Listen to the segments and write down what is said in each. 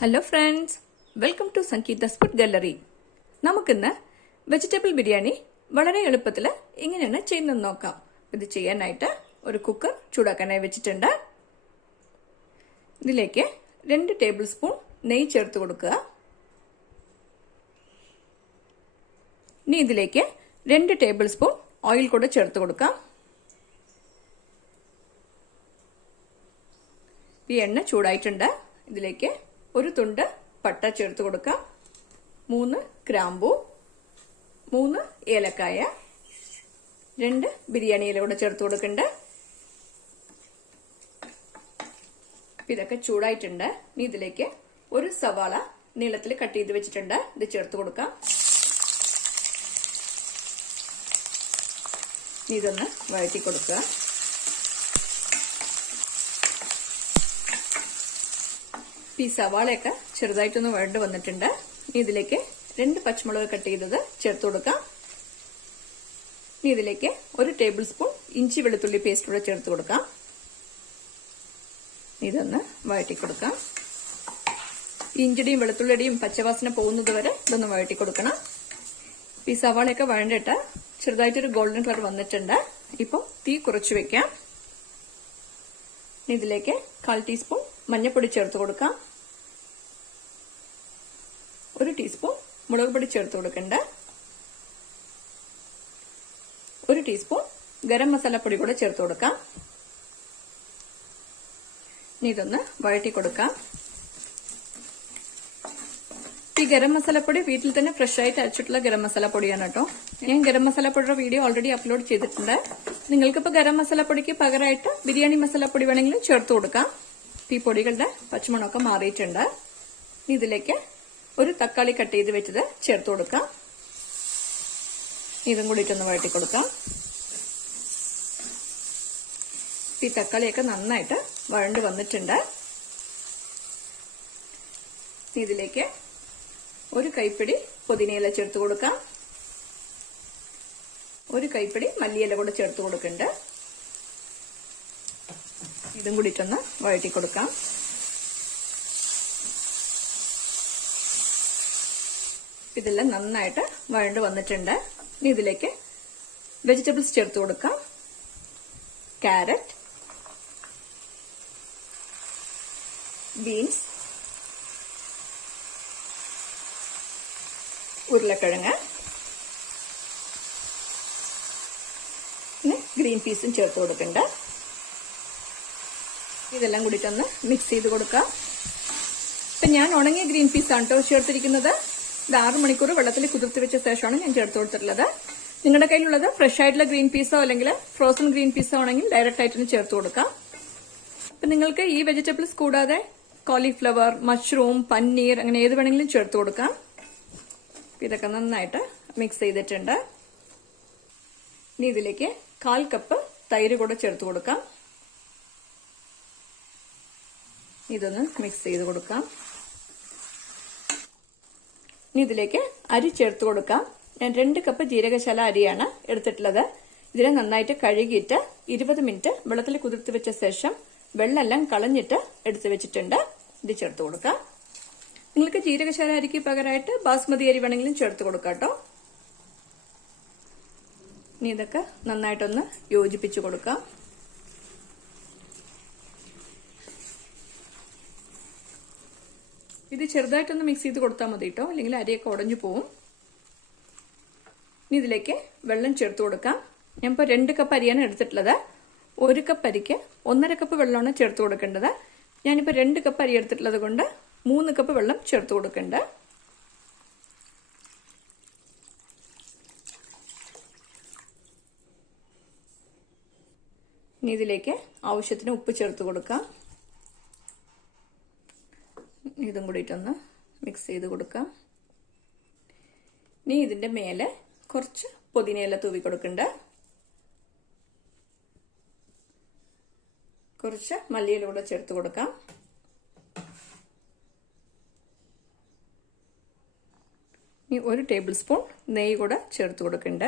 Hello friends, welcome to Sangeetha's food gallery. നമുക്കിന്ന് vegetable biryani വളരെ എളുപ്പത്തിൽ എങ്ങനെയാണ് ചെയ്യുന്നത് നോക്കാം. ഇത് ചെയ്യാനായിട്ട് ഒരു കുക്കർ ചൂടാക്കാനായി വെച്ചിട്ടുണ്ട്. ഇതിലേക്ക് 2 ടേബിൾ സ്പൂൺ നെയ്യ് ചേർത്ത് കൊടുക്കുക. ഇനി ഇതിലേക്ക് 2 ടേബിൾ സ്പൂൺ ഓയിൽ കൂടെ ചേർത്ത് കൊടുക്കാം. ഈ എണ്ണ ചൂടായിട്ടുണ്ട്. ഇതിലേക്ക് ഒരു തുണ്ട് പട്ട ചേർത്ത് കൊടുക്കാം, 3 ഗ്രാമ്പൂ, 3 ഏലക്കായ, 2 ബിരിയാണി ഇല കൂടെ ചേർത്ത് കൊടുക്കണ്ട്. ഇതൊക്കെ ചൂടായിട്ടുണ്ട്. ഇനി ഇതിലേക്ക് ഒരു സവാള നീളത്തിൽ കട്ട് ചെയ്ത് വെച്ചിട്ടുണ്ട്, ഇത് ചേർത്ത് കൊടുക്കാം. ഇതൊന്ന് വഴറ്റി കൊടുക്കുക. ഈ സവാളയൊക്കെ ചെറുതായിട്ടൊന്ന് വഴണ്ട് വന്നിട്ടുണ്ട്. ഇതിലേക്ക് 2 പച്ചമുളക് കട്ട് ചെയ്തത് ചേർത്ത് കൊടുക്കാം. ഇനി ഇതിലേക്ക് 1 ടേബിൾ സ്പൂൺ ഇഞ്ചി വെളുത്തുള്ളി പേസ്റ്റ് കൂടെ ചേർത്ത് കൊടുക്കാം. ഇതൊന്ന് വഴറ്റി കൊടുക്കാം. ഇഞ്ചിയുടെയും വെളുത്തുള്ളിയുടെയും പച്ചവാസന പോകുന്നത് വരെ ഇതൊന്ന് വഴറ്റി കൊടുക്കണം. ഈ സവാളയൊക്കെ വഴണ്ടിട്ട് ചെറുതായിട്ടൊരു ഗോൾഡൻ കളർ വന്നിട്ടുണ്ട്. ഇപ്പം തീ കുറച്ച് വെക്കാം. ഇതിലേക്ക് 1/4 ടീസ്പൂൺ മഞ്ഞൾപ്പൊടി ചേർത്ത് കൊടുക്കാം. 1 ടീസ്പൂൺ മുളക് പൊടി ചേർത്ത് കൊടുക്കണ്ട. 1 ടീസ്പൂൺ ഗരം മസാലപ്പൊടി കൂടെ ചേർത്ത് കൊടുക്കാം. ഇതൊന്ന് വഴറ്റി കൊടുക്കാം. ഈ ഗരം മസാലപ്പൊടി വീട്ടിൽ തന്നെ ഫ്രഷ് ആയിട്ട് അരച്ചിട്ടുള്ള ഗരം മസാലപ്പൊടിയാണ് കേട്ടോ. ഞാൻ ഗരം മസാലപ്പൊടിയുടെ വീഡിയോ ഓൾറെഡി അപ്ലോഡ് ചെയ്തിട്ടുണ്ട്. നിങ്ങൾക്കിപ്പോൾ ഗരം മസാലപ്പൊടിക്ക് പകരമായിട്ട് ബിരിയാണി മസാലപ്പൊടി വേണമെങ്കിലും ചേർത്ത് കൊടുക്കാം. ഈ പൊടികളുടെ പച്ചമണമൊക്കെ മാറിയിട്ടുണ്ട്. ഇതിലേക്ക് 1 തക്കാളി കട്ട് ചെയ്ത് വെച്ചത് ചേർത്ത് കൊടുക്കാം. ഇതും കൂടിയിട്ടൊന്ന് വഴറ്റി കൊടുക്കാം. ഈ തക്കാളിയൊക്കെ നന്നായിട്ട് വഴണ്ട് വന്നിട്ടുണ്ട്. ഇതിലേക്ക് 1 കൈപ്പിടി പുതിനയില ചേർത്ത് കൊടുക്കാം. 1 കൈപ്പിടി മല്ലിയില കൂടെ ചേർത്ത് കൊടുക്കുന്നുണ്ട്. ഇതും കൂടിയിട്ടൊന്ന് വഴറ്റി കൊടുക്കാം. ഇതെല്ലാം നന്നായിട്ട് വഴണ്ട് വന്നിട്ടുണ്ട്. ഇനി ഇതിലേക്ക് വെജിറ്റബിൾസ് ചേർത്ത് കൊടുക്കാം. ക്യാരറ്റ്, ബീൻസ്, ഉരുളക്കിഴങ്ങ്, പിന്നെ ഗ്രീൻ പീസും ചേർത്ത് കൊടുക്കണ്ട. ഇതെല്ലാം കൂടിയിട്ടൊന്ന് മിക്സ് ചെയ്ത് കൊടുക്കാം. ഇപ്പം ഞാൻ ഉണങ്ങിയ ഗ്രീൻ പീസാണ് കേട്ടോ ചേർത്തിരിക്കുന്നത്. ഇത് 6 മണിക്കൂർ വെള്ളത്തിൽ കുതിർത്ത് വെച്ച ശേഷമാണ് ഞാൻ ചേർത്ത് കൊടുത്തിട്ടുള്ളത്. നിങ്ങളുടെ കയ്യിലുള്ളത് ഫ്രഷ് ആയിട്ടുള്ള ഗ്രീൻ പീസോ അല്ലെങ്കിൽ ഫ്രോസൺ ഗ്രീൻ പീസോ ആണെങ്കിൽ ഡയറക്റ്റ് ആയിട്ട് ചേർത്ത് കൊടുക്കാം. അപ്പം നിങ്ങൾക്ക് ഈ വെജിറ്റബിൾസ് കൂടാതെ കോളിഫ്ലവർ, മഷ്റൂം, പനീർ അങ്ങനെ ഏത് വേണമെങ്കിലും ചേർത്ത് കൊടുക്കാം. ഇതൊക്കെ നന്നായിട്ട് മിക്സ് ചെയ്തിട്ടുണ്ട്. ഇനി ഇതിലേക്ക് 1/4 കപ്പ് തൈര് കൂടെ ചേർത്ത് കൊടുക്കാം. ഇതൊന്ന് മിക്സ് ചെയ്ത് കൊടുക്കാം. ഇനി ഇതിലേക്ക് അരി ചേർത്ത് കൊടുക്കാം. ഞാൻ 2 കപ്പ് ജീരകശാല അരിയാണ് എടുത്തിട്ടുള്ളത്. ഇതിനെ നന്നായിട്ട് കഴുകിയിട്ട് 20 മിനിറ്റ് വെള്ളത്തിൽ കുതിർത്ത് വെച്ച ശേഷം വെള്ളമെല്ലാം കളഞ്ഞിട്ട് എടുത്ത് വെച്ചിട്ടുണ്ട്. ഇത് ചേർത്ത് കൊടുക്കാം. നിങ്ങൾക്ക് ജീരകശാല അരിക്ക് പകരമായിട്ട് ബാസ്മതി അരി വേണമെങ്കിലും ചേർത്ത് കൊടുക്കാം കേട്ടോ. ഇനി ഇതൊക്കെ നന്നായിട്ടൊന്ന് യോജിപ്പിച്ചു കൊടുക്കാം. ഇത് ചെറുതായിട്ടൊന്ന് മിക്സ് ചെയ്ത് കൊടുത്താൽ മതി കേട്ടോ, അല്ലെങ്കിൽ അരിയൊക്കെ ഉടഞ്ഞു പോവും. ഇനി ഇതിലേക്ക് വെള്ളം ചേർത്ത് കൊടുക്കാം. ഞാൻ ഇപ്പോൾ 2 കപ്പ് അരിയാണ് എടുത്തിട്ടുള്ളത്. 1 കപ്പ് അരിക്ക് 1.5 കപ്പ് വെള്ളമാണ് ചേർത്ത് കൊടുക്കേണ്ടത്. ഞാനിപ്പോൾ 2 കപ്പ് അരി എടുത്തിട്ടുള്ളത് കൊണ്ട് 3 കപ്പ് വെള്ളം ചേർത്ത് കൊടുക്കേണ്ടത്. ഇനി ഇതിലേക്ക് ആവശ്യത്തിന് ഉപ്പ് ചേർത്ത് കൊടുക്കാം. ഇതും കൂടിയിട്ടൊന്ന് മിക്സ് ചെയ്ത് കൊടുക്കാം. ഇനി ഇതിന്റെ മേലെ കുറച്ച് പുതിനയില തൂവി കൊടുക്കണ്ട. കുറച്ച് മല്ലിയില കൂടെ ചേർത്ത് കൊടുക്കാം. ഇനി 1 ടേബിൾ സ്പൂൺ നെയ്യ് കൂടെ ചേർത്ത് കൊടുക്കണ്ട.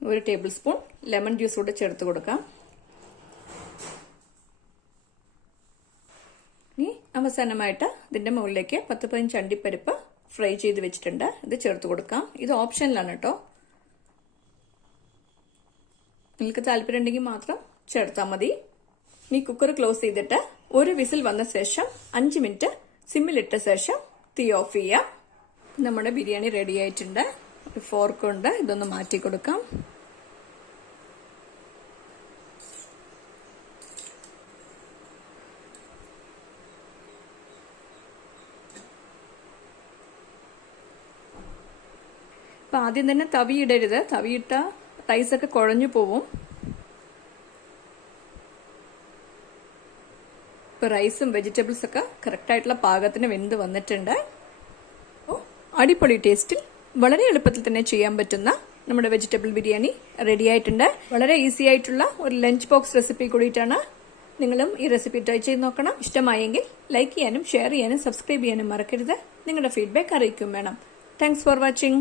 ഒരു ടേബിൾ സ്പൂൺ ലെമൺ ജ്യൂസ് കൂടെ ചേർത്ത് കൊടുക്കാം. അവസാനമായിട്ട് ഇതിന്റെ മുകളിലേക്ക് 10-15 അണ്ടിപ്പരിപ്പ് ഫ്രൈ ചെയ്ത് വെച്ചിട്ടുണ്ട്. ഇത് ചേർത്ത് കൊടുക്കാം. ഇത് ഓപ്ഷനിലാണ് കേട്ടോ. നിങ്ങൾക്ക് താല്പര്യം ഉണ്ടെങ്കിൽ മാത്രം ചേർത്താൽ മതി. ഇനി കുക്കർ ക്ലോസ് ചെയ്തിട്ട് ഒരു വിസിൽ വന്ന ശേഷം 5 മിനിറ്റ് സിമ്മിലിട്ട ശേഷം തീ ഓഫ് ചെയ്യാം. നമ്മുടെ ബിരിയാണി റെഡി ആയിട്ടുണ്ട്. ഒരു ഫോർക്ക് കൊണ്ട് ഇതൊന്ന് മാറ്റി കൊടുക്കാം. അപ്പൊ ആദ്യം തന്നെ തവിയിടരുത്. തവിയിട്ട റൈസൊക്കെ കുഴഞ്ഞു പോവും. ഇപ്പൊ റൈസും വെജിറ്റബിൾസ് ഒക്കെ കറക്റ്റ് ആയിട്ടുള്ള പാകത്തിന് വെന്ത് വന്നിട്ടുണ്ട്. അടിപൊളി ടേസ്റ്റിൽ വളരെ എളുപ്പത്തിൽ തന്നെ ചെയ്യാൻ പറ്റുന്ന നമ്മുടെ വെജിറ്റബിൾ ബിരിയാണി റെഡി ആയിട്ടുണ്ട്. വളരെ ഈസി ആയിട്ടുള്ള ഒരു ലഞ്ച് ബോക്സ് റെസിപ്പി കൂടിയിട്ടാണ്. നിങ്ങളും ഈ റെസിപ്പി ട്രൈ ചെയ്ത് നോക്കണം. ഇഷ്ടമായെങ്കിൽ ലൈക്ക് ചെയ്യാനും ഷെയർ ചെയ്യാനും സബ്സ്ക്രൈബ് ചെയ്യാനും മറക്കരുത്. നിങ്ങളുടെ ഫീഡ്ബാക്ക് അറിയിക്കും വേണം. Thanks for watching.